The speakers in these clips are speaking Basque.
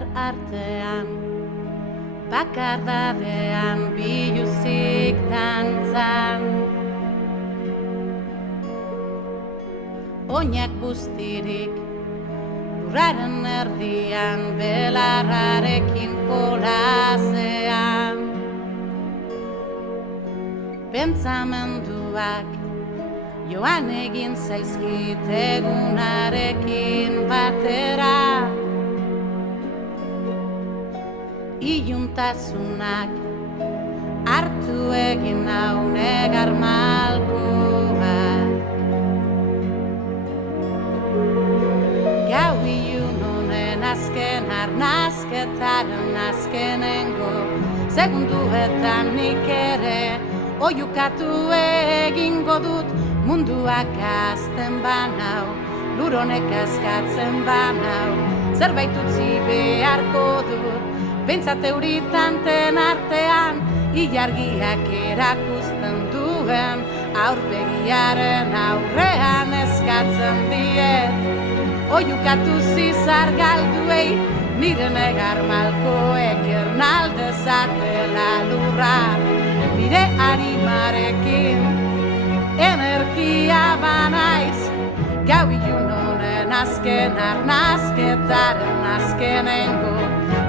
behar artean, bakardadean biluzik dantzan. Oinak guztirik, lurraren erdian, belarrarekin jolasean. Pentsamenduak joan egin zaizkit egunarekin batera. Iluntasunak hartu egin nau negar malkoak. Gau ilun honen azken arnazketaren azkenengo segunduetan nik ere oiukatu egingo dut. Munduak azten banau, lur honek askatzen banau, zerbait utzi beharko dut. Bentsat euritanten artean, ilargiak erakusten duen, aurpegiaren aurrean eskatzen diet. Oiukatu zizar galduei, nire negar malkoek ernaldezatela lurra, nire arimarekin. Energia banaiz, gau ilun honen azken arnazketaren azkenengo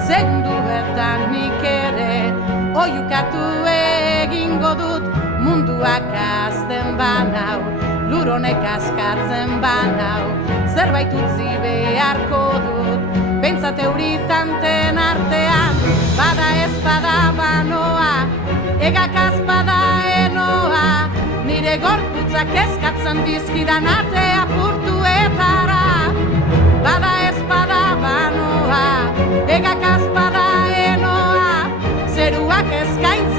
segunduetan nik ere oiukatu egingo dut. Munduak azten banau, lur honek askatzen banau, zerbait utzi beharko dut. Bentsat euritanten artean, bada ez bada banoa, egak azpada enoa, nire gorputzak eskatzen dizkidan ate apurtuetara. Bada ez bada banoa, egak azpada enoa, zeruak eskaintzen